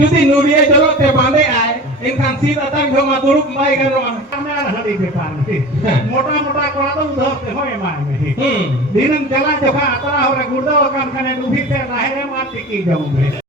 Jadi nuria jolok te bande ay, engkan si datang sama turuk mai kan roh. Kami ada hari depan nih. Motor-motor kalau tuh udah hoy mai nih. Dinang jalan juga atau orang gurda kan kan yang duit teh lahirnya mati ki jauh nih.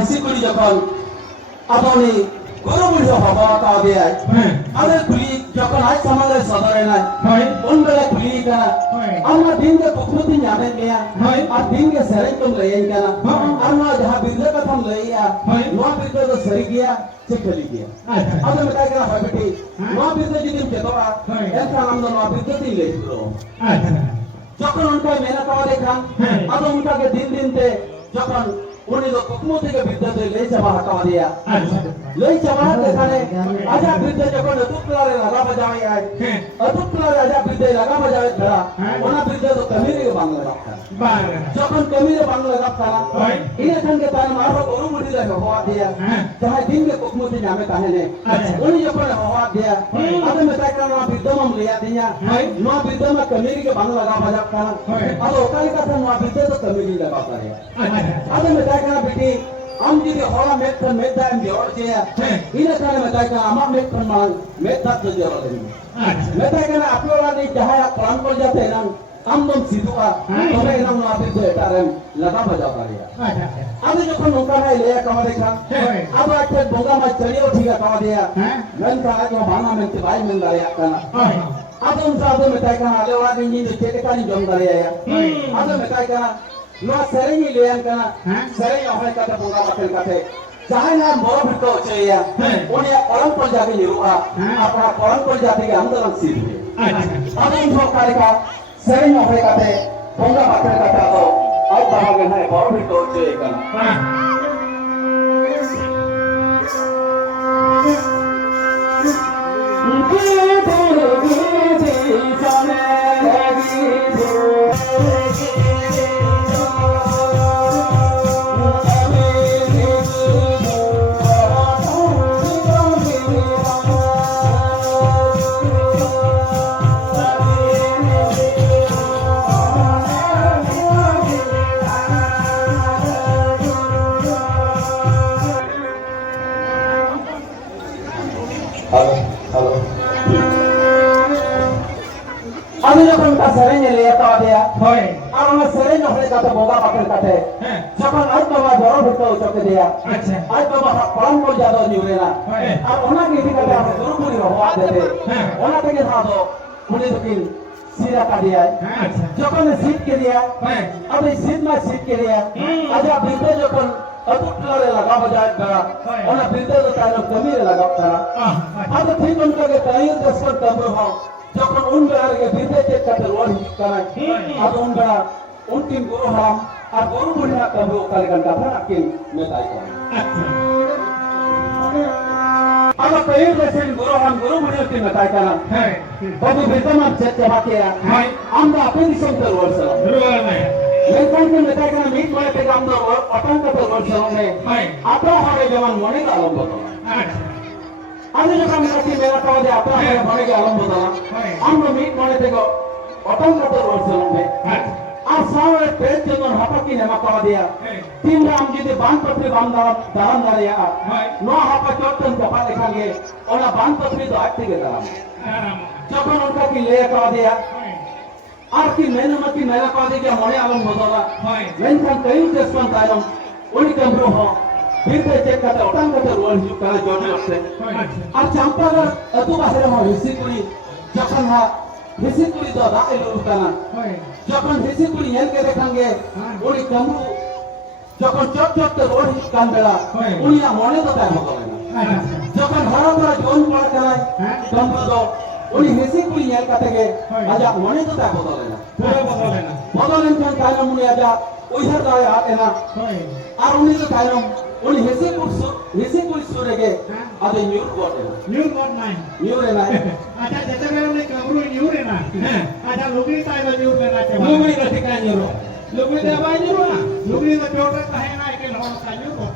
Sikuli jokon aponi guru buli haba ka be ay ade kuli jokon ay samale sadare nay onbele kuli kana amma dinge pukmuti nyame meya ar dinge sere tum leyen kana arma jaha bidle ka tham leya no bidle to sari gaya chekali gaya ade meta kana hoy beti no bidle jidim chetora ekha namdo no bidle ti le dilo jokon onka mena ka dekhan ade unka ke din din te jokon उन्हें तो कुकुमों के बिद्दत ले चबा हटा दिया ले चबा देखाने आजा बिद्दत जब को नतुक लारे लगा बजावे आए अतुक लारे आजा बिद्दत लगा बजावे खड़ा उन्हें बिद्दत तो कमीरे के बांग लगा जब उन कमीरे बांग लगा था इन्हें खन के ताने मारो को रूम उड़ी लगा हुआ दिया जहाँ दिन के कुकुमों के नामे ताहे ने उन्हें जब को हुआ दिया अबे मैं तय करना बिद्दत में लिया दिया नौ बिद्दत में कमीरे के बांग लगा बजा था अब ओकाली का था नौ बिद्दत तो कमीरे लगा था अबे मैं kana biti am jidi hora metkan medan di orje ina kana metai kana ama metkan man medat to jero deni metai kana aplola ni jahaya plan kol jate nang amdom sidua tore nang no api to etarem laga baja kariya ami jokhon nongka hai leya kama dekha aba ekte bonga ma chaliyo thiga kama deya men kana jo bana men te bai men dariya kana adon sa adon metai kana ale ora ni ni chete kani jom dariya ya adon metai kana no sereni leyan kana sereni ahai kata bonga bakel kate jahana moro bhito cheya one orang pol jage niruha apna orang pol jage ke andaran sidhe adon sokari ka sereni ahai kate bonga bakel kata to au bahage hai moro bhito cheya kana Ami jokon ka serenya leya ta dia hoy ar ona serenya hole kata bonga bakel kate jokon aj baba joro bhito choke dia acha aj baba param ko jado niurena ar ona ke di kate amo guru puri ho dete ona teke thado mune dokin sira ka dia acha jokon sit ke dia abe sit ma sit ke dia aja binte jokon अतुट लरे लगा बजाय करा ona binte to tano kamire laga kara ado thik unka ke tayin desper tamro ho যখন উনগার কে বিদেতে কাটার war হিকানা আদুনগা উনতিন গুরু হাম আর গুরু বুড়া কবু কালগান কাফা কিন Meta কর আলো কই দেশেন গুরু হাম গুরু বুড়া কিন মেতাই কানা বাবু বেতমান চেতে বাকিয়া আমরা আপনি সন্তার ওয়ারসা Mereka kan mereka kena mit mana pegang tu orang kata orang sana. Hai. Apa hari zaman mana ke alam betul. আচ্ছা Ada juga mereka mereka tahu dia apa hari mana ke alam betul. Hai. Anda mit mana pegang orang kata orang sana. আচ্ছা আর সামনে পেট যখন হাঁপাকি নেমা করা দিয়া তিন রাম যদি বানপত্রী বান দাঁড়ান দাঁড়িয়ে ন হাঁপা চট্টন চাপা দেখাঙ্গে ওরা বানপত্রী তো আজ থেকে দাঁড়ান যখন ওটা কি লে করা দিয়া আর কি মেহনতি মেলা করা দিয়ে মনে আলম বদলা মেনখান কই চেষ্টা তাইলাম উনি কমরু হ ফিরতে চেক করতে ওটান করতে রোল হিসুক করে জড়ে আসছে আর চাম্পাগার এত বাহিরে আমার হিসি করি যখন হিসি করি তো রায় লোক কানা যখন হিসি করি এলকে দেখাঙ্গে উনি কমরু যখন চট চট রোড হিসুক কান বেড়া উনি মনে তো তাই বদলে না যখন ধরা ধরা জোন পড়া কানায় কমরু তো উনি হিসি করি এলকা থেকে আজ মনে তো তাই বদলে না বদলেন খান কায়না মুনি আজ ওইহার দায় আতে না আর উনি তো কায়না উনি হিসি করি সুরেগে আজ নিউর বটে না নিউর বট নাই নিউরে নাই আচ্ছা যেতে গেলে উনি কামরু নিউরে না আচ্ছা লুগড়ি তাই বা নিউরে না চাবা লুগড়ি না ঠিক আছে নিউরো লুগড়ি দে আবার নিউরো না লুগড়ি তো পেওটা তাহে না একে হন কাজু কো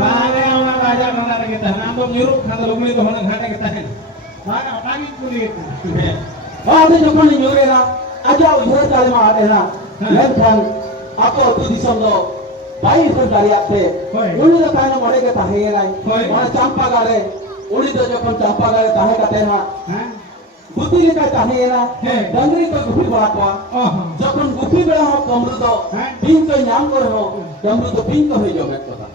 বারে আমরা রাজা না লাগে তা নাম তো নিউরো খাতা লুগড়ি তো হন ঘাটে কে তাহে বারে ওটাই কুলি আদে যখন নিউরে না আজ ওইহার কালমা আতে না মেনখান ako tu disam do bai ko dariate uni do kaina mone ke tahe nai mone champa gare uni do jokon champa gare tahe kate na guti le ka tahe na dangri ko gupi bala ko jokon gupi bala ho kamru do pin ko nyam kore ho kamru do pin ko hoy jobe kota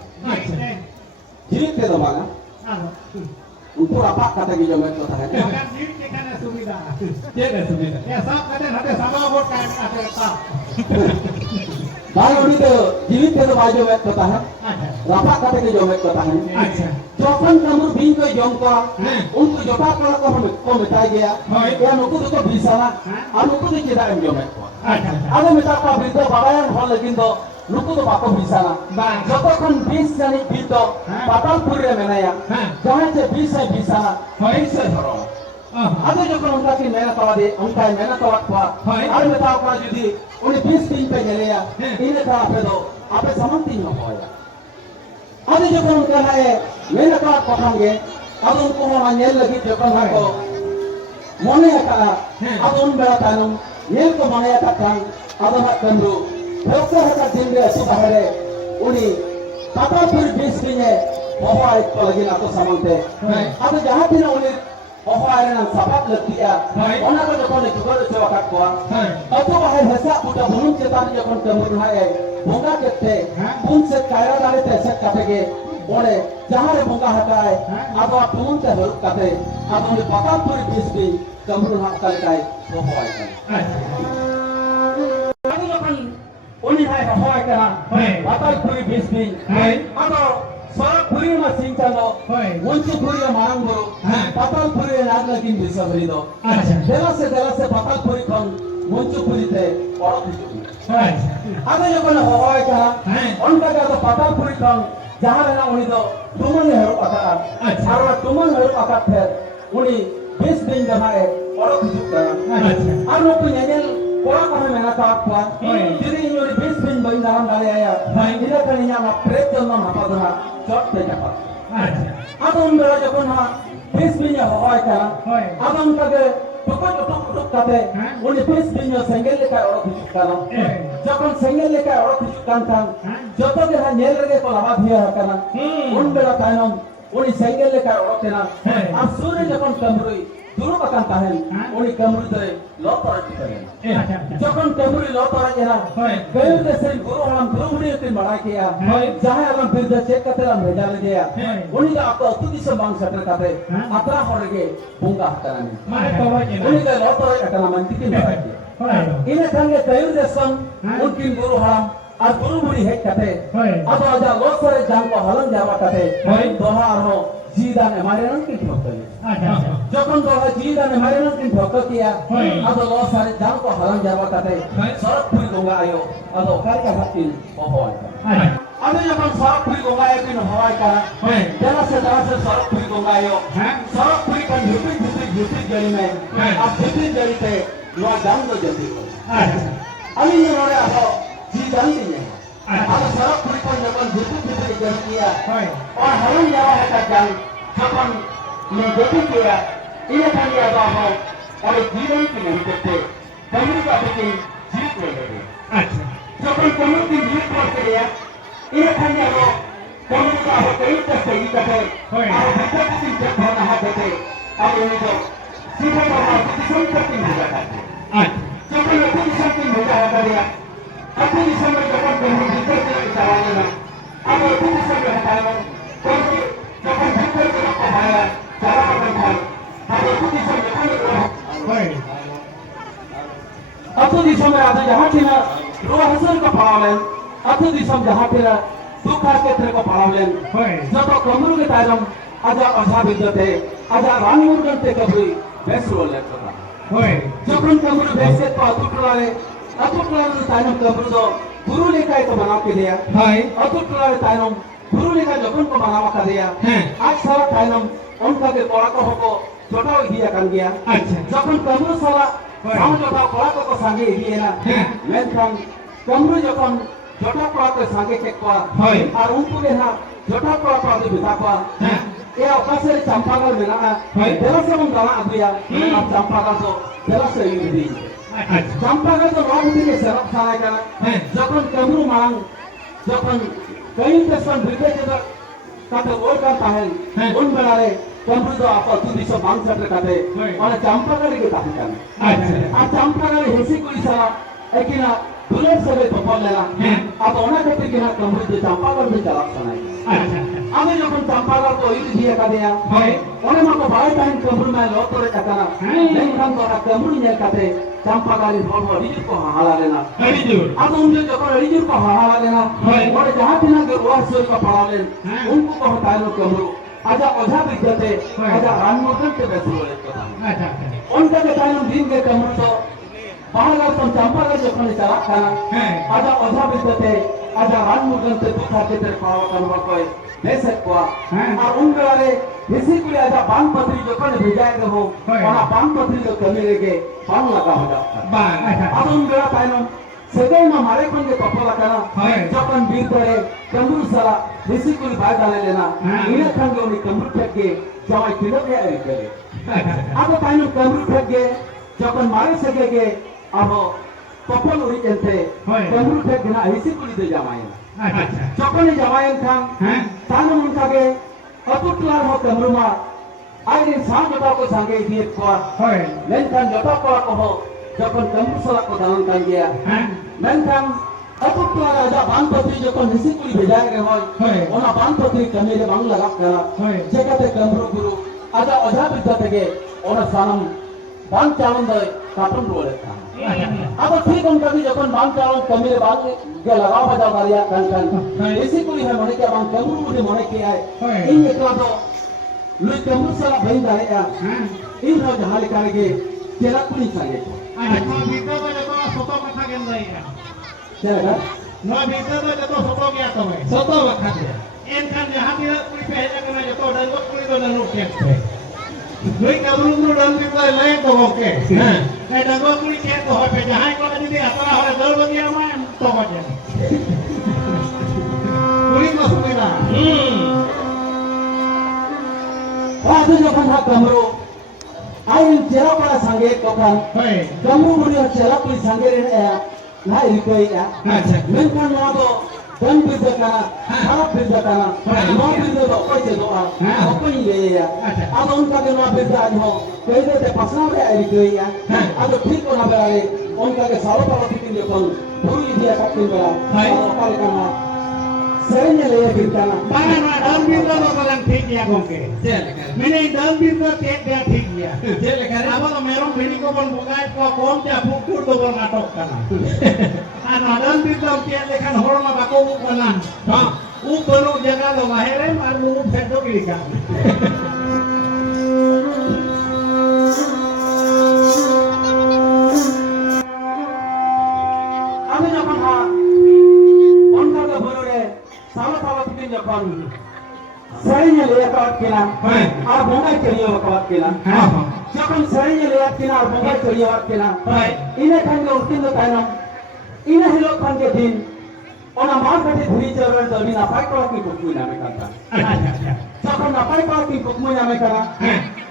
jirit ke do bana upur apa kata ki jobe kota hai agar jirit ke kana sumida Tiada sudah. ya sab kate hate sama bot kai ate ta Baru ini tu jirit ke do bajo bet kota hai acha rapa kata ki jobe kota hai আচ্ছা যখন কামড় বিন কই জম করা উনকো জটা করা কো মেটাই গিয়া ইয়া নুকু তো বিছানা আর নুকু তো কেদা এম জমে acha আরে মেটা কা বৃদ্ধ বাবায়ান হল কিন্তু নুকু তো বাকো বিছানা যতক্ষণ 20 জানি বৃদ্ধ পাতালপুরে মেনায়া যাহা যে 20 বিছানা হইছে ধরো আদে যখন উনকা কি মেনা করা দে উনকা মেনা করা পা আর মেটা করা যদি উনি 20 দিন পে গেলেয়া ইনে কা আপে দো আপে সমান্তি ন হয় আদে যখন উনকা নাই মেনা করা কথাঙ্গে আদে উনকো হনা নেল লাগি যখন হাকো মনে একা আদে উন বেড়া তানম নেল কো মনে একা কান আদে হাত কান্ডু ভক্ত হাতা দিনগে আসি বাহিরে উনি পাতালপুর 20 দিনে হওয়ায় তো লাগি না তো সামন্তে আদে যাহা দিন উনি হওয়ায় না সাবাত লতিয়া ওনা কো যখন জুগল সেবা কাটবা অতো বাহির হেসা পুটা বুনুন চেতান যখন কমর হয় ভোঙ্গা কেতে বুন সে কায়রা দাঁড়িতে সে কাটেগে বলে যাহারে ভোঙ্গা হাটায় আদো তুমতে হল কাটে আদো উনি পাতালপুর 20 দিন কমর হাত কালকায় হওয়ায় আদো যখন উনি হয় হওয়ায় কেনা পাতালপুর 20 দিন আদো সরপুরি মা সিংচানো মঞ্চপুরি মারাঙ্গো পাতালপুরি রাজলাকিন বিসবরিদো আচ্ছা দেলাসে পাতালপুরি খন মঞ্চপুরিতে বড় কিছু আদে যখন হয় কেনা অনকা তো পাতালপুরি খন যাহারে না উনি তো তুমনে হেরো পাতা আর তুমন হেরো পাতা ফের উনি 20 দিন জমায়ে বড় কিছু আর লোক নেনেল পড়া কথা মেনা কাটপা যদি ইনি 20 দিন বই দাঁড়ান দাঁড়িয়ে আয়া ইরা কানিয়া মা প্রেত জন্ম হাপাদা চটতে যাবা আদম বেলা যখন 20 দিন হয় কেনা আদম কাকে টুক কাতে উনি 20 দিন সেঙ্গেল লেখা ওর কিছু কানা যখন সেঙ্গেল লেখা ওর কিছু কান যত দেহা নেল রেগে তো লাভা দিয়া কানা উন বেলা তাইনম উনি সেঙ্গেল লেখা ওর কেনা আর সূর্য যখন কমরুই দুরু বাকান তাহেন উনি কমরুই দে লতরা করে যখন কমরুই লতরা এরা গয়ু দেশের গুরু হলাম গুরু হুড়িতে মারা কিয়া যাহে আলম বিরদে চেক কাতে আম ভেজা ले गया উনি তো আপো অতুদি সে বাং সটর কাতে আতরা হরগে বুঙ্গা হাতানি মানে কবা কেনা উনি কে লতরা এটানা মানতি কি মারা কিয়া ইনে সঙ্গে গয়ু দেশন উনকিন গুরু হলাম আর গুরু হুড়ি হেক কাতে আদো আজা লতরে জাং কো হলন যাওয়া কাতে দোহা আরো জিদান हमारे रंग की ठोकर যখন দোহা জিদান हमारे रंग की ठोकर किया আদো লো সারে জাং কো হলন যাওয়া কাতে সরক পুরি গঙ্গা আয়ো আদো কার কা হাতিন হয় আমি যখন সরক পুরি গঙ্গা একদিন হয় কা দেলাসে সরক পুরি গঙ্গা আয়ো সরক পুরি का झुपी गली में अब झुपी गली पे नो दाम दो जल्दी আমি নরে আলো जीवन नहीं है अब सब पूरी को जब जुटू जुटू जन किया হয় और हरम जावा है का जान जब ने जुटू किया ये खाली आदा हो और जीवन की नहीं करते कमर का भी जीत ले गए আচ্ছা जब कमर की जीत करते गया ये खाली आदा कमर का हो कई तक सही करते और भीतर की जब होना है देते अब ये तो सीधा तो किसी करते नहीं जाता আচ্ছা जब ये किसी करते नहीं जाता गया अपने समय जब कमर भीतर से चलाने ना अब अपने समय हटाया कमर जब भीतर से हटाया चला कर था अब अपने समय হয় अतो दिसम में आधा जहाँ थे ना रोह हसन का पढ़ावलें अतो दिसम जहाँ थे ना दुख के तेरे को पढ़ावलें হয় जब कमरू के तारम आजा अजा बिंदते आजा रानमुर करते कभी बेस रोल लेता था হয় जब कमरू बेस के तो अतुटलारे तारम कमरू तो गुरु लेकर तो बना के दिया হয় अतुटलारे तारम गुरु लेकर जब उनको बनावा कर दिया आज सारा तारम उनका के कोड़ा को होको छोटा हो गया कर गया আচ্ছা যখন কমরু সালা সাম জটা পড়া তো সঙ্গে এগিয়ে না মেনখান কমরু যখন জটা পড়া তো সঙ্গে চেক করা হয় আর উনকুকে না জটা পড়া তো বিতা করা এ অকাশের চম্পাগাল মেনা হয় দেলাসে মন দানা আগুয়া আর চম্পাগাল তো দেলাসে ইউদি আচ্ছা চম্পাগাল তো রং থেকে সেরপ সারাই কানা যখন কমরু মারাং যখন কই পেছন ভিড়ে যেটা কাতে ওর কা তাহেন উন বেলারে कमरू तो आप तू दिसो बांग सटर काटे और चंपागाली के ताहे काने আচ্ছা आ चंपागाली हेसी कुली साला एकिना बुलेट सबे तपल लेना अब ओना कते किना कमरू तो चंपागाल में चला सनाई আচ্ছা आमे जखन चंपागाल को इट दिया का दिया হয় ओने माको बाय टाइम कमरू में लो तोरे चकना लेकिन तो कमरू ने काटे चंपागाली बोल रिजु को हाला लेना হরিজুর अब उनके जखन रिजु को हाला लेना और जहां तिना के वासोई को पढ़ा ले उनको को हटाए लो कमरू आजा ओझा विद्यते आजा रानमुर्दन के बेस बोले कथा আচ্ছা আচ্ছা उनका के टाइम दिन के कमर तो बाहर तो चंपागाल जखन चला खाना आजा ओझा विद्यते आजा रानमुर्दन से तू खाते तेरे पावा करवा कोई बेसे को और उन गलारे इसी को आजा बांग पत्री जखन भेजाए हो और बांग पत्री तो कमी लेके बांग लगा हो जाता বাহ আচ্ছা अब उन गला टाइम सेगई में मारे कोन के पपला करना जखन बीर करे कमरू साला इसी को बाय डाले लेना इने खंग उनी कमरू फेंक के जवाई किलो के आई करे अब टाइम कमरू फेंक के जखन मारे सके के अब पपल उड़ी केनते कमरू फेंक ना इसी को दे जवाई আচ্ছা जखन जवाई खान तान उनका के अतुटलार हो कमरू मा आई सा जटा को संगे दिए को হয় लेकिन जटा को हो जखन कमरू साला को दान कर गया मेनखान अतुटलार आजा बांग पत्री जखन इसी को भेजाए रे होय ओना बांग पत्री कमी रे बांग लगा करा जेकाते कमरू गुरु आजा ओझा विद्या থেকে ओना सानम बांग चालन दय काटन रोले था अब ठीक उनका भी जखन बांग चालन कमी रे बांग के लगाव बजा दारिया कन इसी को है मने के बांग कमरू मुझे मने के आए इन एकला तो लुई कमरू साला भई दारिया इन हो जहां लिखा के तेरा कुनी चाहिए আচ্ছা ভিতর তো যত ছোট কথা কেন যাইয়া चलेगा নয় ভিতর তো যত ছোট গিয়া তবে सतो वखत এনখান যাহা দিরা কুড়ি পেহে কেন যত ডাইলগ কুড়ি তো নানো কেতে দুই কাবরু নু ডান দিতে লাই তো ওকে হ্যাঁ এই ডাইলগ কুড়ি কে তো হবে যাহাই করে যদি আতরা হরে দল দিয়া মা তো বাজে কুড়ি মসুমিনা आज जखन हा कमरो आई चेरा पड़ा संगे तोखान হয় कमरू मुड़ी चेरा पुली संगे रे ना रिकोई या अच्छा मेनखान नवा तो दन बिद काना खराब बिद काना नवा बिद तो कोई से दो आ कोई ले या अब उनका के नवा बिद आज हो कई दे पसना रे रिकोई या अब ठीक होना बेरे उनका के सालो पालो ठीक जखन गुरु दिया काटिन बेरा ओकाल काना सेरेंगे ले गिरताना बाना ना डाल बिद तो कलन ठीक गया गोके चल मैंने डाल बिद तो टेक गया ठीक गया चल कर अब तो मेरो भिड़ी को बन बुगाय को कोम क्या फुकुर तो बन नाटक करना आ डाल बिद तो के लेखन होर में बाको बना हां ऊ बनो जगह लो माहेरे मार मु फेटो गिरी का আমি যখন হা অন্তত ভুলরে সালো পালো থেকে যখন সেরিয়ে লিয়ে কাট কিনা আর বঙ্গাই চড়িয়ে কাট কিনা যখন সেরিয়ে লিয়ে কিনা আর বঙ্গাই চড়িয়ে কাট কিনা ইনে খাঙ্গে উঠিন তো তাইনা ina hilok kan ke din ona mar kate dhuri chawre dami na pai ko ki kukmu na me kanta যখন না পাই পাই কি কতমু নামে কানা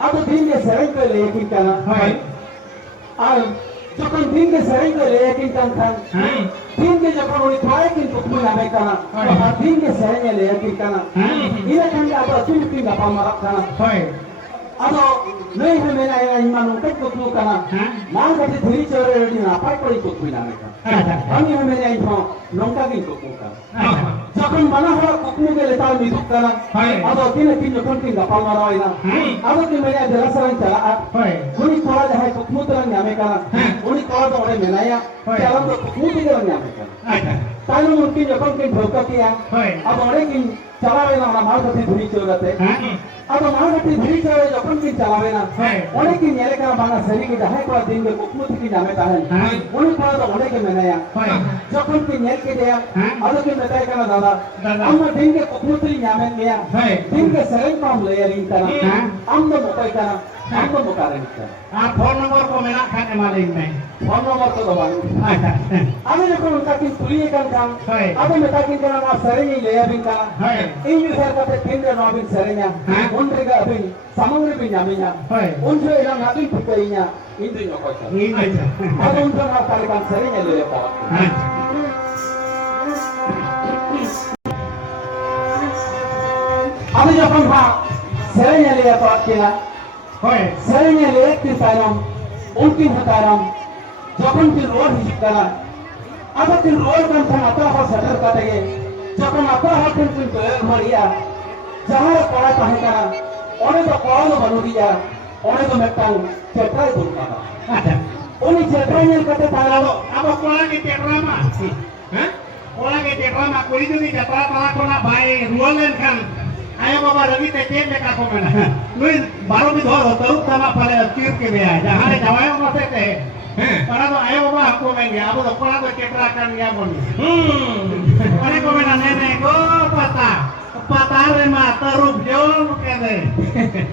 আতো দিন কে সেরেন করে লেকিন কানা হয় আর যখন দিন কে সেরেন করে লেকিন কান খান দিন কে যখন উনি খায় কি কতমু নামে কানা আর দিন কে সেরেন লেকিন কানা ইনা কান আতো তুমি কি গাপা মারা কানা হয় আতো নেই হে মেনা ইমান উকে কতমু কানা মান কাতে ধুরি চরে রেডি না পাই পড়ি কতমু নামে কানা আমি হে মেনা ইন নঙ্কা কি কতমু কানা যখন মানা হওয়া কুকুর গেলে তাও নিদুক কানা আদো কিনে কিন যখন কিন গাপাল মারা হয় না আদো কি মেনা জলাসারান চালা উনি কোয়া যাহাই কুকুর তরং নামে কানা উনি কোয়া তো ওরে মেনায়া চালাম তো কুকুর তরং নামে কানা তাই উনকি যখন কিন ঢোকা কিয়া আদো ওরে কিন চালাবে না আমরা মার কাছে ধুরি চৌরাতে আদো মার কাছে ধুরি চৌরে যখন কিন চালাবে না অনেক কিন এলে কানা বানা সেরি কি যাহাই কোয়া দিন কে কুকুর থেকে নামে তাহেন উনি কোয়া তো ওরে কে মেনায়া যখন কিন এল কে দেয়া আদো কি মেতাই কানা দাদা আমরা দিন কে কুকুর থেকে নামে নিয়া দিন কে সেরেন কাম লেয়ারিং কানা আমরা মোকাই কানা আমরা মোকারেন কানা আর ফোন নম্বর কো মেনা খানে মালিক নাই ফোন নম্বর তো দবান আমি যখন উনকা কিন তুলিয়ে কান কাম আদো মেতা কিন কানা না সেরেন লেয়ারিং কানা এই ইউজার কাতে তিন রে নবিন সেরেnya উনরে গা আবিন সামংরে বিন নামিnya উনরে এলা নাবিন ফুকাইnya ইন্দু নকয় আদো উনরে না কালে কান সেরেnya লেয়া পাওয়া আমি যখন সেরেnya লেয়া পাওয়া কিনা সেরেnya লেয়া কি তাইরাম উনকিন হতারাম যখন কি রোড হিসিব করা আদো কি রোড কান থানা তো আবার সেটার কাটেগে যখন আপনার হাতে কিন্তু মারিয়া যাহার পড়া তাহে কানা অনেক তো পড়ানো বানু দিয়া অনেক তো মেটাং চেটাই দুল কানা উনি চেটাই নিয়ে কাতে তারালো আবো কোলা কে টেটরামা হ্যাঁ কোলা কে টেটরামা করি যদি যাত্রা তালা কোনা ভাই রুলেন খান আয়া বাবা রবি তে কে লেখা কো মেনা নুই 12 বি ধর তরুপ থামা পালে তীর के बेया जहारे जवायो मते ते para तो आया बाबा हमको में गया अब तो कोला को टेटरा कर गया बोल अरे को मेना ने को पता रे मा तरुप जो के दे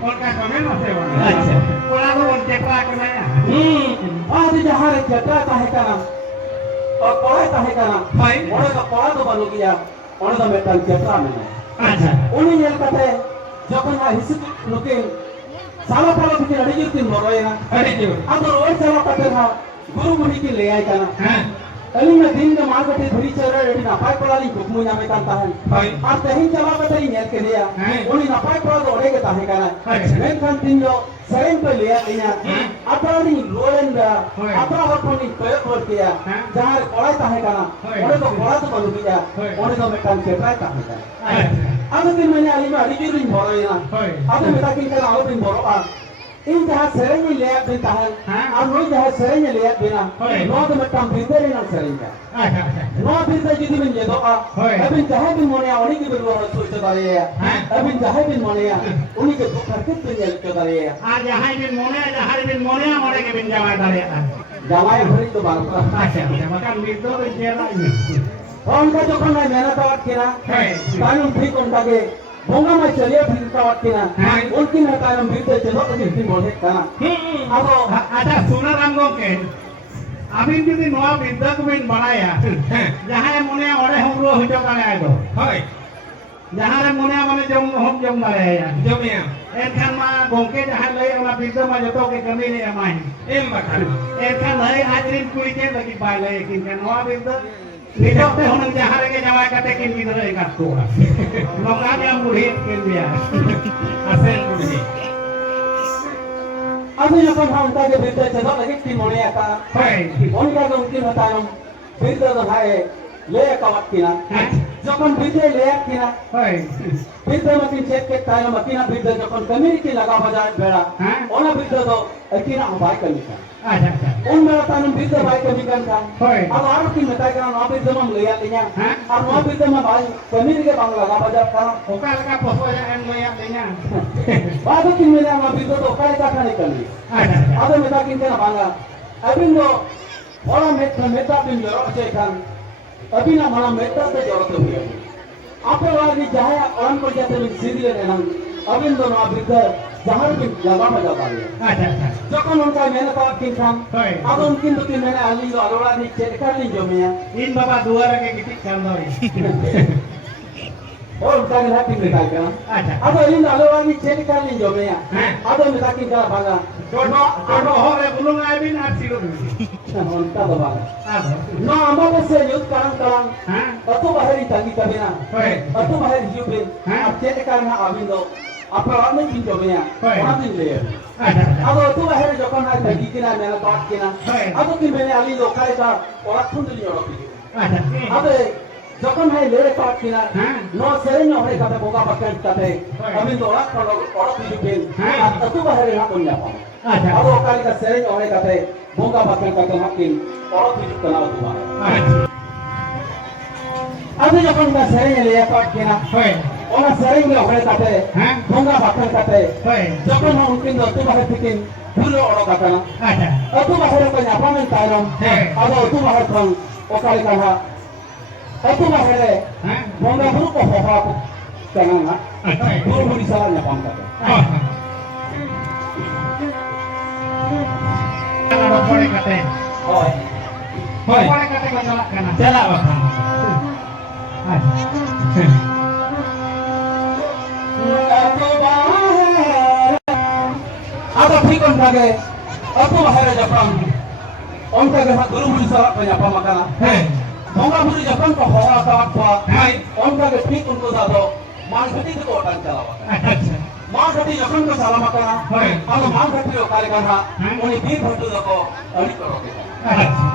और का कमे न से अच्छा कोला को टेटरा कर ना आज जहारे चटा ताहे काना और पढ़ा ताहे काना भाई ओने तो पढ़ा तो बानू किया ओने तो मेटां चटा में अच्छा उनी नेल कते যখন না হিসিব লোকে সালা পালা থেকে রেডি করতেন বড়ই না अरे जी আদর ওই সালা কাতে না গুরু মুনি কি লে আই কানা हां अलिंगा दिन के मार कटे धुरी चरे रेडी ना पाई पड़ाली कुकमु नामे कान ताहन भाई आज तहिन चला कते नेल के लिया उनी ना पाई पड़ा तो ओरे के ताहे काना मेन खान दिन जो सेरेन पे लिया लिया अतरानी रोलन दा अतरा हटनी कय कर किया जहां पड़ा ताहे काना ओरे तो पड़ा तो बनु किया ओरे तो मेकान के ट्राई ताहे काना आदो दिन मैंने अलिमा अलिजुरिन भरोइना आदो मेता किन काना आदो दिन भरोआ इन जहां सेरेन लिया दिन ताहन और नोई जहां सेरेन लिया बिना नो तो मेकान बिंदरे ना सेरेन का नो बिंदर जिदी में जेदो अबिन जहां बिन मोनिया उनी के बिलवा सोच दारिया अबिन जहां बिन मोनिया उनी के दुख करके बिन के दारिया आज जहां बिन मोने मोने के बिन जमा दारिया জামাই হরি তো বারো अच्छा मकान बिंदो तो जेला उनका जो कोना मेहनत आवत किना कानून ठीक उनकागे भोंगा में चलिए फिर आवत किना उनकी ना कानून बिरते चलो तो दिन बोले काना अब अच्छा सुना राम गोके अभी যদি নয়া বিদ্যাক বিন বানায়া যাহারে মনে ওরে হমরো হইতো কানে আইতো হয় যাহারে মনে মানে জম দাঁড়ায়া জমিয়া এখান মা গংকে যাহার লই ওনা বিদ্যা মা যত কে কমি নে আমাই এম বাখান এখান লই আজরিন কুড়ি কে লাগি পাই লই কিন নয়া বিদ্যা নিটো তে হন যাহারে কে জামাই কাতে কিন গিদরে কাট তোরা নকা কে মুড়ি কিন দিয়া আসেন মুড়ি अभी যখন हमका के बिरते चलो लगे की मोने का হয় उनका जो उनकी बतायो बिरते तो भाई ले कावत किना যখন বিরতে ले किना হয় बिरते मकिन चेक के तायो मकिना बिरते যখন कम्युनिटी लगा बाजार बेड़ा ओना बिरते तो अकिना भाई कमी का अच्छा अच्छा उन मेरा तानु बिरते भाई कमी kan kan হয় अब आरो की मता करा ना बिरते हम ले लिया और ना बिरते में भाई कम्युनिटी के बांग लगा बाजार करा ओका लगा पोसो या एम लया लेना बादो की मेरा ना बिरते तो काय का नहीं करनी अच्छा अब मेता किन के ना बांगा अभी नो बड़ा मेता बिन जरो से kan अभी ना मला मेता से जरूरत हुई आपे वाली जहां ऑन को जाते में सीधी लेना अभी तो ना बिरते ᱡᱟᱦᱟᱸ ᱨᱮᱜᱮ ᱞᱟᱜᱟᱣ ᱵᱟᱡᱟᱣ ᱫᱟᱲᱮᱭᱟᱜᱼᱟ ᱟᱪᱪᱷᱟ ᱟᱪᱪᱷᱟ ᱡᱚᱠᱷᱚᱱ ᱚᱱᱠᱟ ᱢᱮᱱ ᱟᱠᱟᱫ ᱠᱤᱱ ᱠᱷᱟᱱ ᱦᱳᱭ ᱟᱫᱚ ᱩᱱᱠᱤᱱ ᱫᱚᱠᱤᱱ ᱢᱮᱱᱟ ᱟᱹᱞᱤᱧ ᱫᱚ ᱟᱞᱮ ᱚᱲᱟᱜ ᱨᱤᱱᱤᱡ ᱪᱮᱫ ᱞᱮᱠᱟ ᱞᱤᱧ ᱡᱚᱢᱮᱭᱟ ᱤᱧ ᱵᱟᱵᱟ ᱫᱩᱣᱟᱹᱨ ᱨᱮᱜᱮ ᱜᱤᱛᱤᱡ ᱠᱟᱱ ᱫᱚᱭ ᱦᱳᱭ ᱚᱱᱠᱟ ᱜᱮ ᱱᱟᱦᱟᱜ ᱠᱤᱱ ᱢᱮᱛᱟᱭ ᱠᱟᱱᱟ ᱟᱪᱪᱷᱟ ᱟᱫᱚ ᱟᱹᱞᱤᱧ ᱫᱚ ᱟᱞᱮ ᱚᱲᱟᱜ ᱨᱤᱱᱤᱡ ᱪᱮᱫ ᱞᱮᱠᱟ ᱞᱤᱧ ᱡᱚᱢᱮᱭᱟ ᱦᱮᱸ ᱟᱫᱚ ᱢᱮᱛᱟ ᱠᱤᱱ ᱠᱟᱱᱟ ᱵᱟᱝᱟ ᱰᱚᱰᱚ ᱦᱚᱲ ᱨᱮ ᱵᱩᱞᱩᱝ ᱟᱭ ᱵᱤᱱ ᱟᱨ ᱥᱤᱨᱩ ᱵᱤᱱ ᱚᱱᱠᱟ ᱫᱚ ᱵᱟᱝᱟ ᱟᱫᱚ ᱱᱚᱣᱟ ᱟᱢᱵᱟᱵᱟᱹᱥᱭᱟᱹ ᱧᱩᱛ ᱠᱟᱨᱟᱝ ᱦᱮᱸ ᱟᱹᱛᱩ ᱵᱟᱦᱮᱨᱤᱧ ᱛᱟᱺᱜᱤ ᱠᱟᱵᱤᱱᱟ ᱦᱳᱭ ᱟᱹᱛᱩ ᱵᱟᱦᱮᱨ ᱦᱤᱡᱩᱜ ᱵᱤᱱ ᱦᱮᱸ ᱟᱨ ᱪᱮᱫ ᱞᱮᱠᱟ ᱱᱟᱦᱟᱜ ᱟᱹᱵᱤᱱ ᱫᱚ ᱟᱯᱮ ᱚᱲᱟᱜ ᱨᱤᱱᱤᱡ ᱵᱤᱱ ᱡᱚᱢᱮᱭᱟ ᱦᱳᱭ ᱚᱱᱟ ᱫᱚᱧ ᱞᱟᱹᱭᱟ ᱟᱪᱪᱷᱟ ᱟᱫᱚ ᱟᱹᱛᱩ ᱵᱟᱦᱮᱨ ᱡᱚᱠᱷᱚᱱ ᱟᱡ ᱛᱟᱺᱜᱤ ᱠᱤᱱᱟ ᱢᱮᱱ ᱟᱠᱟᱫ ᱠᱤᱱᱟ ᱦᱳᱭ ᱟᱫᱚ ᱠᱤᱱ ᱢᱮᱱᱟ ᱟᱹᱞᱤᱧ ᱫᱚ ᱚᱠᱟ ᱞᱮᱠᱟ ᱚᱲᱟᱜ ᱠᱷᱚᱱ ᱫᱚᱞᱤᱧ ᱚᱰᱚᱠ ᱦᱤᱡᱩᱜᱼᱟ ᱟᱪᱪᱷᱟ ᱟᱫᱚ যখন হাই লেরে পাট কিনা হ্যাঁ নো সেরেন হরে কাতে বোকা বাকেন কাতে হয়। আমি তো ওরা কোন ওরা কিছু পেন হ্যাঁ। আর ততু বাহিরে না কোন যাপা আচ্ছা আদো কালি কা সেরেন হরে কাতে বোকা বাকেন কাতে হাকিন ওরা কিছু কোনা তো বা আচ্ছা আমি যখন কা সেরেন লেয়া পাট কিনা হয় ওনা সেরেন হরে কাতে হ্যাঁ বোকা বাকেন কাতে হয় যখন উনকিন ততু বাহিরে থেকে পুরো ওরা কাটানা আচ্ছা ততু বাহিরে কোন যাপা মেন তাইরম হ্যাঁ। আদো ততু বাহিরে কোন ওকালি কাহা ততু বাহিরে হ্যাঁ Bongga buru ko ho ho kana na আচ্ছা buru buru salah nya pam kata kalau boleh kata oh boleh kata ko jalak kana jalak bakal apa fikon kage aku bahare japan on kage ha buru buru salah ko nya pam kana heh bongga buru japan ko ho ha ka pa hai on kage fikon ko dado मान घटी को ओटन चलावा আচ্ছা मान घटी जखन को सालामा करा হয় आलो मान घटी को काले कहा হ্যাঁ। उनी बीर भटू दको अली करो के আচ্ছা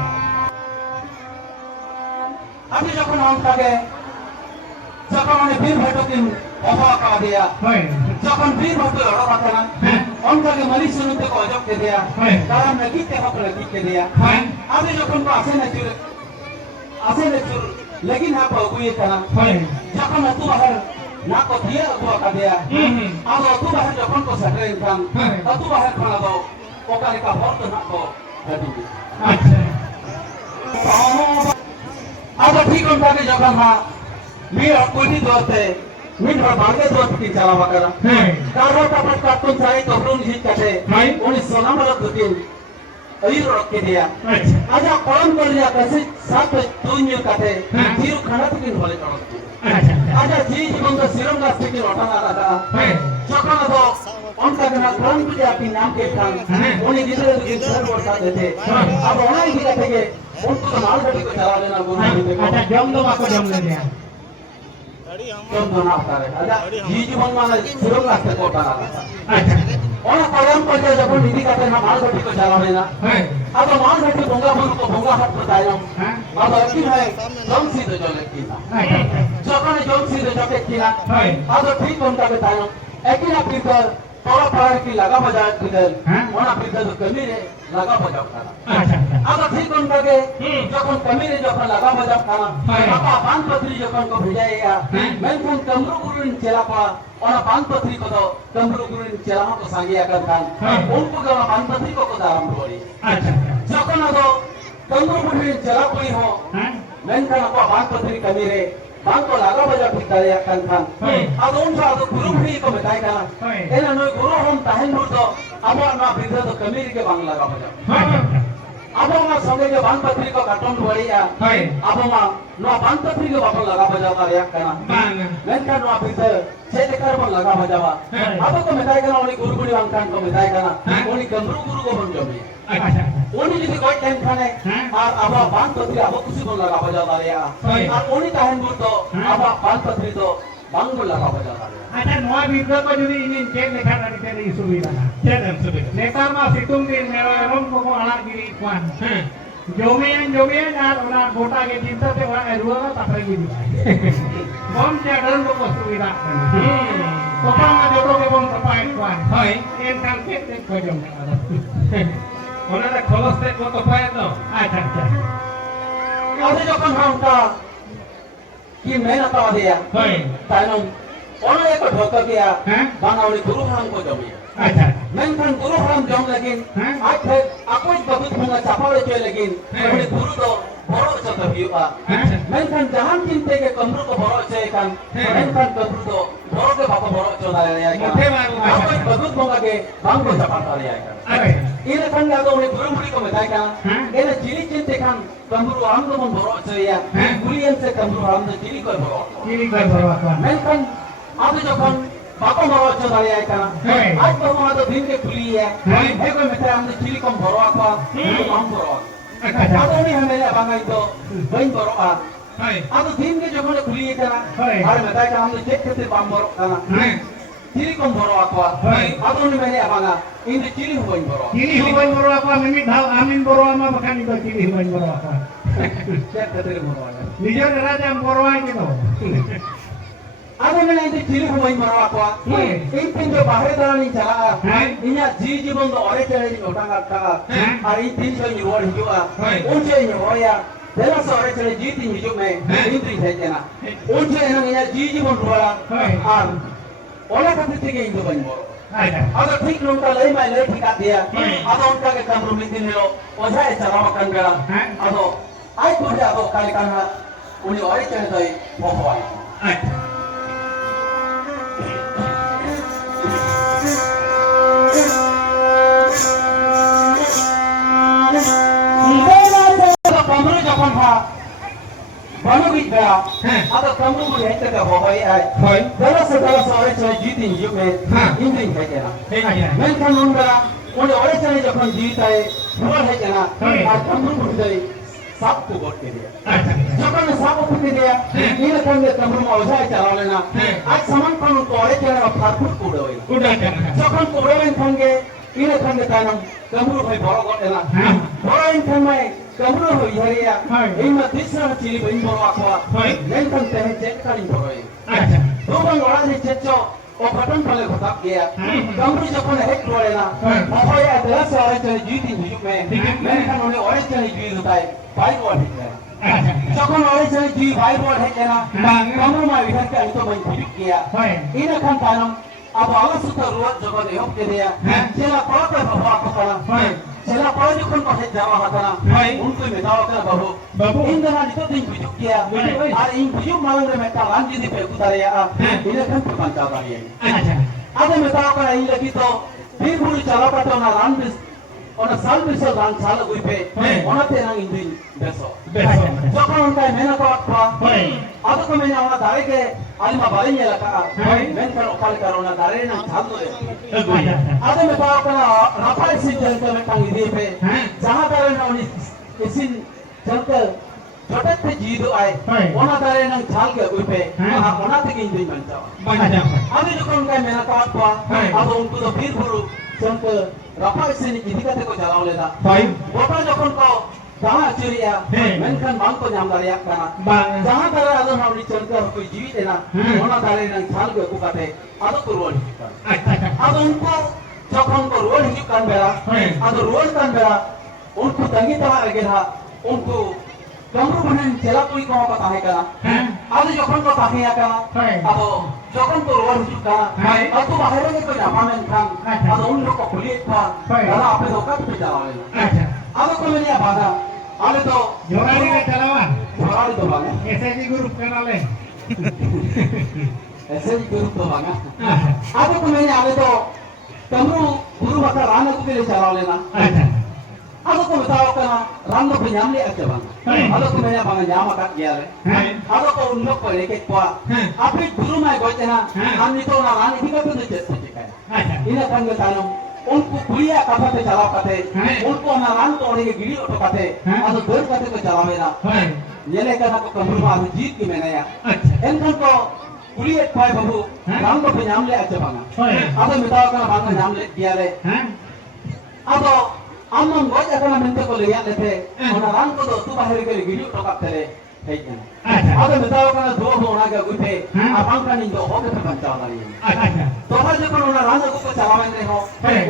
আমি যখন অনটাকে যখন মানে বীর ভট্টকিন অবাক দিয়া হয় যখন বীর ভট্ট লড়া পাতে না হ্যাঁ অনটাকে মালিশ শুনতে অজব কে দেয়া হয় কারণ নাকিতে হক নাকিতে দেয়া হয় আমি যখন তো আসে না চুর লেকিন হা পাগুয়ে কানা হয় যখন অতু বাহার না কো দিয়া অতু আকা দেয়া আর অতু বাহার যখন কো সাটরে ইনকাম হ্যাঁ। অতু বাহার খানা দাও ওকালে কা হরত না কো হাদি আচ্ছা আবার ঠিক অনুপাতে যখন হা mir কোটি দোতে mir ভাগে দোতে কি চালাবা করা হ্যাঁ কারো তারপর কার্টুন চাই তো রুম হিট কাটে হয় উনি সোনা মালা দুদিন এই রকে দিয়া আচ্ছা আজা কলম করিয়া কাছে সাত দুনিয়া কাটে হ্যাঁ। জিরো খানা থেকে হলে চড়ক আচ্ছা আজা জি জীবন তো সিরম গাছ থেকে ওঠা না দাদা হ্যাঁ যখন তো অনকা না কোন পূজা আপনি নাম কে খান হ্যাঁ। উনি দিলে দিন সর করতে দিতে হ্যাঁ। अब ওনাই দিকে থেকে উनको তো মাল ঘাটি को चला लेना गुरु जी को আচ্ছা জম দো বাকো জম লে দেয়া কেন তো না পারে আজা জি জীবন মানে সিরম গাছ থেকে ওঠা না আচ্ছা ওনা কলম করিয়া যখন নিধি কাটে না মাল ঘাটি को चला लेना হ্যাঁ अब माल घाटी बोंगा बुरु को बोंगा हाट बतायो হ্যাঁ अब কি হয় জমসি তো জলে কিনা আচ্ছা যখন জমসি তো জকে কিনা হয় अब ठीक কোনটা बतायो একই না পিতর তোরা পাড়ার কি লাগা বাজা দিলেন হ্যাঁ। ওনা পিতর তো কমিরে লাগা বাজা খানা আচ্ছা अब ठीक কোনটাকে হুম। যখন কমিরে যখন লাগা বাজা খানা হয়। বাবা বানপত্রী যখন কো ভিজাইয়া হ্যাঁ। মেনখান কমরু গুরুন চেলা পা ওনা বানপত্রী কো তো কমরু গুরুন চেলা কো সাগিয়া কান হ্যাঁ। উनको কে বানপত্রী কো দারাম করি আচ্ছা যখন আদো কমরু গুরুন চেলা কই হো হ্যাঁ মেনখান আপা বানপত্রী কমিরে বানকো লাগা বাজা ভিকারিয়া কান হয়। আদো উনসা আদো গুরু ভি কো বেতাই কানা হয়। এনা নয় গুরু হম তাহেন নুর তো আবার না বিদ্য তো কমির কে বাং লাগা বাজা হ্যাঁ আবো মা সঙ্গে যে বানপত্রী কো কাটন বড়িয়া হয় আবো মা নো বানপত্রী কে বাং লাগা বাজা কারিয়া কানা বাংলা মেনখান নো বিদ্য ছে দেখার বাং লাগা বাজাবা হ্যাঁ। আবো কো মেতাই কানা উনি গুরু গুড়ি বাং কান কো মেতাই কানা হ্যাঁ। উনি কমরু গুরু কো বন জমি আচ্ছা উনি যদি কয় টাইম খানে হ্যাঁ। আর আবার বানপত্রী আবো খুশি বন লাগা বাজা দাঁড়িয়া হয়। আর উনি তাহেন বুর তো হ্যাঁ। আবার বানপত্রী তো বাংবুল লাগা বাজা দাঁড়িয়া আচ্ছা নয় বিদ্যা ko যদি ingin cek লেখা tadi tadi সুবিধা cek সুবিধা নেতার মা সিতুং দিন মেরো এরম ko anak diri kuan হ্যাঁ jomian আর ওনা গোটা কে চিন্তা তে ওরা রুয়া তাপরে গিয়ে বম চেডার ko সুবিধা কপা মা জটো কে বম পাই kuan হয় এন কাল কে তে ko jom ওনা দা খলস তে ko পায় তো আচ্ছা আচ্ছা আদে যখন হামটা কি মেহনত আদিয়া হয় তাইনম অনেক এক ঢোকা গিয়া হ্যাঁ বাংলা উনি গুরু হারাম কো জমিয়া আচ্ছা মেনখান গুরু হারাম জম লাগিন হ্যাঁ। আজ ফের আকোই বহুত ভঙ্গা চাপালে চলে লাগিন হ্যাঁ। উনি গুরু তো বড় চত হিউয়া হ্যাঁ মেনখান জাহান চিনতে কে কমরু को বড় চে কান হ্যাঁ। মেনখান কমরু তো বড় के बाबा বড় চোনা রে মোটে বাবু আকোই বহুত ভঙ্গা के बांग को जपान तारी आएगा इन खंड आदो उन्हें गुरु मुड़ी को बताएगा इन जिली चिंते खान कमरू आम तो मन भरो चाहिए गुलियन से कमरू आम तो जिली को भरो मैं खंड आदो जो खंड बापा भरो चाहिए आएगा आज तो वहाँ तो दिन के खुली है कोई मित्र आम तो जिली कम भरो आका आम भरो आदो नहीं हमें बांगा इतो वही भरो आ आदो दिन के जो खंड खुली है क्या अरे बताएगा हम तो चेक करते बांग भरो करना Cili kom boro aqua. Aduh ni mana abanga? Ini cili hubain boro. Cili hubain boro aqua mimi tahu amin boro ama makan itu cili hubain boro aqua. Siapa terus boro aqua? Nijar raja boro aqua itu. Aduh mana ini cili hubain boro aqua? Ini pintu bahaya dalam ini cara. Ini jiji bondo orang cari ini orang kata. Hari ini pintu ini orang juga. Unce ini orang. Dalam seorang cari jiji ini juga. Ini pintu saja. Unce ini jiji bondo orang. ओला करते थे कि इंदु बन बोलो अगर ठीक लोग का लई माय लई ठिका दिया अगर उनका के कम रूम दिन लो ओझा है चला मकन बेड़ा अगर आई तो है अगर काले काना उन्हें और चले तो भगवान कमरे जपन था बालू की गया अगर कमरू को है तक हो गई है दरअसल और चले जीती युग में इंद्रिय है क्या मैं kan उनका उन्हें और चले जब जीत है वो है क्या और कमरू को दे सब को बोल के दिया जब ने सब को दे दिया ये kan के कमरू में औजार चला लेना आज सामान kan को और चले फारफुट को दे जब kan को रे kan के ये kan के तानम कमरू भाई बड़ा को देना बड़ा इन kan में कमरू हो यरिया इन में तीसरा चीली बन बरो aqua मैं kan ते है चेक करी बरो अच्छा दो बार वाला ने चेचो और बटन पले घटा गया कमरू जब ने हेड रोले ना वो ये अदला से और चले जीती युग में मैं kan उन्हें और चले जीत होता है बाई बॉल है जब और चले जी बाई बॉल है क्या कमरू में इधर के तो बन गया इन kan तानम अब आवाज तो रोज जगह ने होके दिया चला पाते बाबा को पड़ा चला पाओ जो कौन पासे जावा हाथा ना उनको मिटाओ कर बाबू इन दिनों जितो दिन बुजुक किया और इन बुजुक मालूम है मैं तालान जी पे उतारे या इन्हें कौन पंचा बारी है आधे मिटाओ कर इन लगी तो फिर पूरी चला पाते ना लान बिस और साल बिस लान साल कोई पे और ते ना इन दिन बेसो जो कौन उनका मैंने तो आपका आधे को मैंने वहाँ दारे के आलिमा बाली ये लगा मैं कर उखाल करो ना दारे ना छाप दो आधे में बात करना राफाल सिंह चलकर मैं टांगी दे पे जहाँ दारे ना उन्हें इसी चलकर छोटे थे जीदो आए वहाँ दारे ना छाल के कोई पे वहाँ तक इंद्री बनता आधे जो कौन का मैंने तो आपका आधे उनको तो फिर बुरु चलकर राफाल सिंह इधर का को चलाओ लेता वहाँ जो कौन को जहाँ चुरिया मेंशन बांग को जाम दारिया करना जहाँ दारे आदो हम चलकर कोई जीवित है ना वहाँ दारे ना छाल के को कहते आदो को रोल आदो उनको जब उनको रोल ही कर बेरा आदो रोल कर बेरा उनको तंगी तला लगे था उनको कमरू बने चला कोई कहाँ पता है क्या आदो जब उनको पाहे या क्या आदो जब उनको रोल ही करना आदो बाहर में कोई नापामें खान आदो उन लोग को पुलिस था दादा आपने धोखा तो जाओ लेना आदो को मैंने बाधा आले तो जोराली का चलावा जोराली तो बांगा ऐसे जी ग्रुप करना ले ऐसे जी ग्रुप तो बांगा आदो को मैंने आले तो कमरू गुरु बता राना को ले चला लेना आदो को बताओ करना राना को जाम ले अच्छा बांगा आदो को मैंने बांगा जाम का किया रे आदो को उन लोग को लेके qua आप भी गुरु में गए थे ना हम नहीं तो ना रानी भी कभी नहीं चल सकते इन्हें कंगे तानो उनको पुलिया कथा पे चलाओ कथे उनको नारायण तोड़े के गिरी ऑटो कथे आज दर कथे को चलावे ना ये लेकर ना को कमरू में आज जीत की मैंने या इनको को पुलिया पाए बाबू राम को नाम ले अच्छा बांगा आज मिटाओ का बांगा नाम ले दिया रे आज अम्म गोज अकला मिनटे को ले या लेते और नारायण को तो तू बाहर के गिरी ऑटो कथे रे है क्या आज मिटाओ का दो होना का गुथे आप का नहीं दो हो के पंचा वाली है तो हर जब उन्होंने रान को चलावे नहीं हो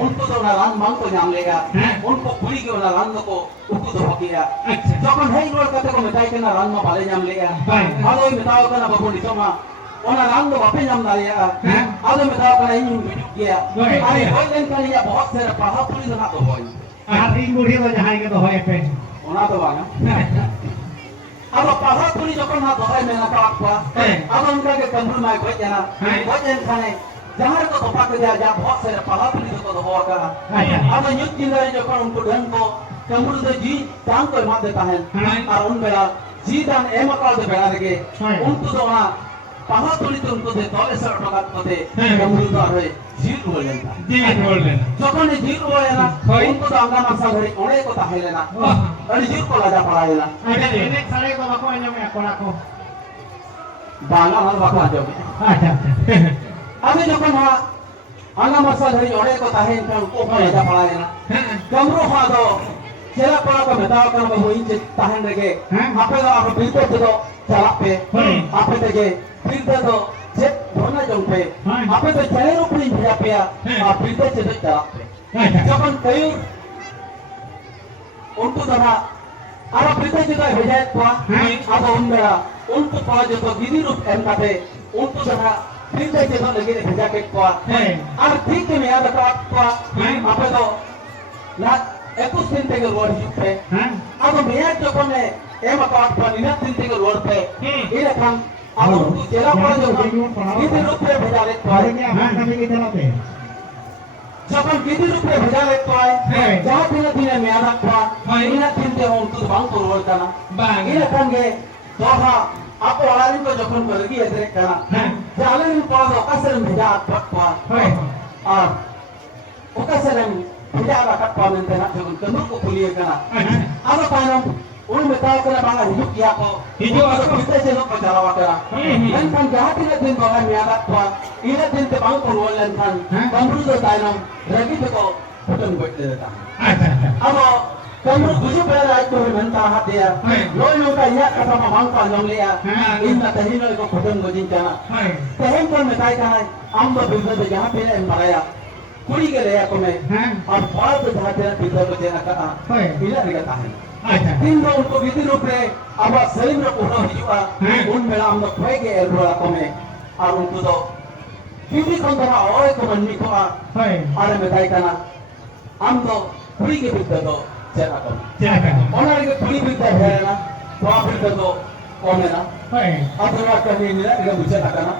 उनको तो ना रान मांग को नाम लेगा उनको पूरी के ना रान को उनको तो किया जब हम है रोड करते को मिटाई के ना रान में बाले नाम लेगा आज ये मिटाओ का ना बाबू निचोमा उन्हें रान को वापस नाम डालिया आज मिटाओ का नहीं वीडियो किया अरे कोई दिन का नहीं बहुत सारे पहाड़ पूरी ना तो होई आप इन बूढ़ी तो जहाँ के तो होए पे उन्हें तो बांगा अब पहाड़ पूरी जो करना तो है मैंने कहा आपको अब उनका के कमरू में कोई जना खाने jahar ko topak ke dia ja bahwa saya pala tuli ko do bahwa ka ada nyut jindari jokon unku dan ko kamul de ji tang ko ma de tahen ar un bela ji dan ema ko de bela rege unku do na pala tuli to unku de dole sar tokat ko de kamul do ar ji bolen ta ji bolen jokon e ji bolen na unku do anga ma sa dhari one ko tahele na ari ji ko laja pala ada ini sare ko bako anya me akora ko banga hal bako ajo acha Abi jokon ha anga masa dhari ore ko tahen kan ko ko laja pala na kamru ha do chera pala ko meta kan ba hoin je tahen rege ape do ape bilko do chala pe ape tege bilko do je dhona jong pe ape do chele ro prin bheja pe a bilko je do chala pe jokon kayur unku dara ara bilko je do bheja ko ado unbera unku pala je do gidi rup em kate unku dara Pindah je do lagi bheja ke ko ar thik ke me ada ko ape do na 21 दिन থেকে load হিপে আদো মেয়ার যখন এমা কাট পানি না 3 থেকে load pay এই রকম আদো জেলা পড়া যখন গিদি রূপে ভেজা লে কয় যখন গিদি রূপে ভেজা লে কয় যা দিনে দিনে মেয়ার রাখবা ইনা তিনতে হন তো বাং করব কানা বাং এই রকম গে দহা আপো আলারিন কো যখন করে গিয়ে দে কানা জালেন পড়া ওকাসের ভেজা পাটপা আর ওকাসের Tidak ada kat panen tena jangan kenuk ko kuliah kana. Apa tanam? Ulu metal kana banga hidup ya ko. Hidup aku kita jenok pajalawa kana. Dan kan jahat ina din bangan miada kwa. Ina din te bang kolwalan kan. Kamru do tanam. Lagi te ko putun buat de ta. Apa kamru buju pera ai ko menta hat dia. Loi lo ka ya kata mamang ka long lia. Inna tahino ko putun gojin kana. Tehem kon metai kana. Amba bilda de jahat ina embaraya. कुड़ी के ले को में और बहुत जाते हैं पिता को देना का इला रिगा ताहे अच्छा तीन लोग उनको विधि रूप में अब सही में पूरा हिजुआ उन मेला हम लोग खोए के एलबरा को में और उनको तो विधि कंदरा और को मननी को अरे में दाई करना हम तो कुड़ी के पिता तो चेरा को और के कुड़ी पिता है ना तो आप पिता तो कौन है ना अब तो बात करनी नहीं ना मुझे ना करना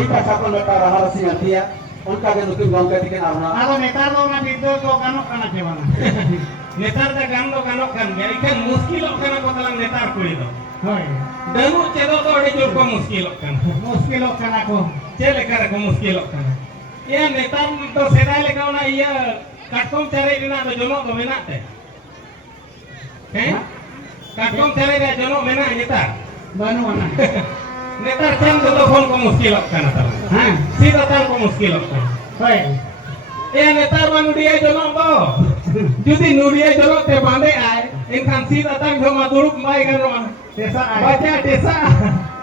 एक का छापल में का रहा रसी आती है उनका के दुखी गम के दिखे ना आरो नेता लोग ना बिदो तो गानो काना केवाना नेतार दा गान दो गानो कान गया इकन मुश्किल ओकना को तलंग नेतार कुड़ी दो होय दनु चेदो तो अड़ी जोर को मुश्किल ओकना को चेले करे को मुश्किल ओकना ये नेतार तो सेदाय लेका ना ये काटकोम चारे दिना तो जनो तो मेना ते हैं काटकोम चारे रे जनो मेना नेतार बनु ना नेतार चेम तो फोन को मुश्किल ओकना तलंग हां सीधा ताल को मुश्किल ओकना होय ए नेतार बानुडिया जनो बो जुदी नुडिया जनो ते बांधे आए इनखान सीधा तांग धमा दुरुप माई गनो desa ay baca desa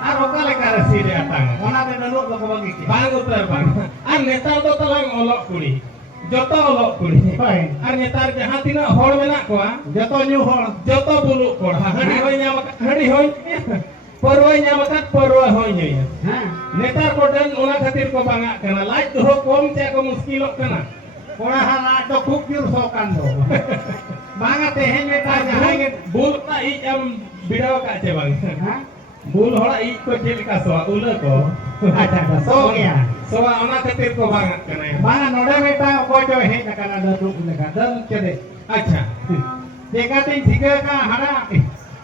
ar oka le kare sire atang ona te nanu ko bagi ki bang utar bang ar netar do talang olok kuri joto olok kuri hoy ar netar jahan tina hor mena ko joto nyu hor joto bulu ko hari hoy nyam hari hoy porwai nyam kat porwai hoy nyu ha netar ko dan ona khatir ko banga kana laj do kom che ko muskilok kana ora hala do khub jur sokan do banga te hen meta jahan ge bul ta I am bidaw ka che bang ha bul hora I ko jel ka so ula ko acha so ya so ona khatir ko banga kana banga node meta ko jo he kana do tu ka dal chede acha deka te thika ka hara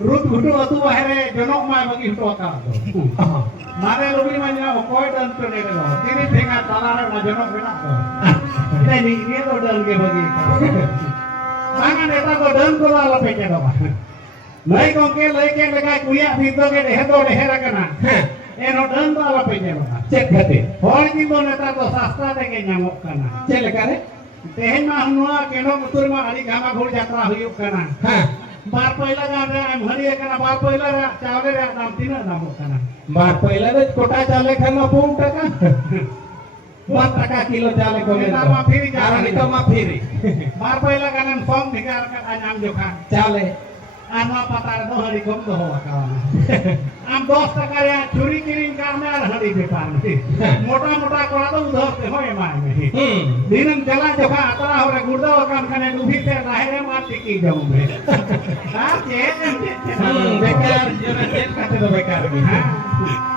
rut hudu atu bahere jonok ma bagi hudu ka do mare lubi ma nya ko dan to ne do tiri thenga talare ma jonok bena ko ita ni to dan ke bagi banga neta ko dan ko la pe ke do Lai kongke lai ke lekai kuya bito ke deheto dehera kana. Eno dan to ala pe jema. Cek gate. Hor ki to neta to sastra te ke nyamok kana. Cek lekare. Tehen ma hunua keno mutur ma ali gama ghul jatra huyuk kana. Ha. Bar पहिला ga re am hari kana bar पहिला ra chawle ra dam tina namok kana. Bar पहिला de kota chale khana 4 taka. 4 taka kilo chale ko Neta ma phiri Ara jara nito ma phiri. bar पहिला ga nan som digar ka anyam jokha. Chale. Ano patar do hari kom do hoa kawana. Am 10 taka ya churi kiring karna ar hari bekar ni. Mota mota kora to udhar te hoye mai me. Dinam jala jokha atara hore gurda kan khane dubi te rahere ma tiki jaum me. Ha che Bekar jana jet kate do bekar. ha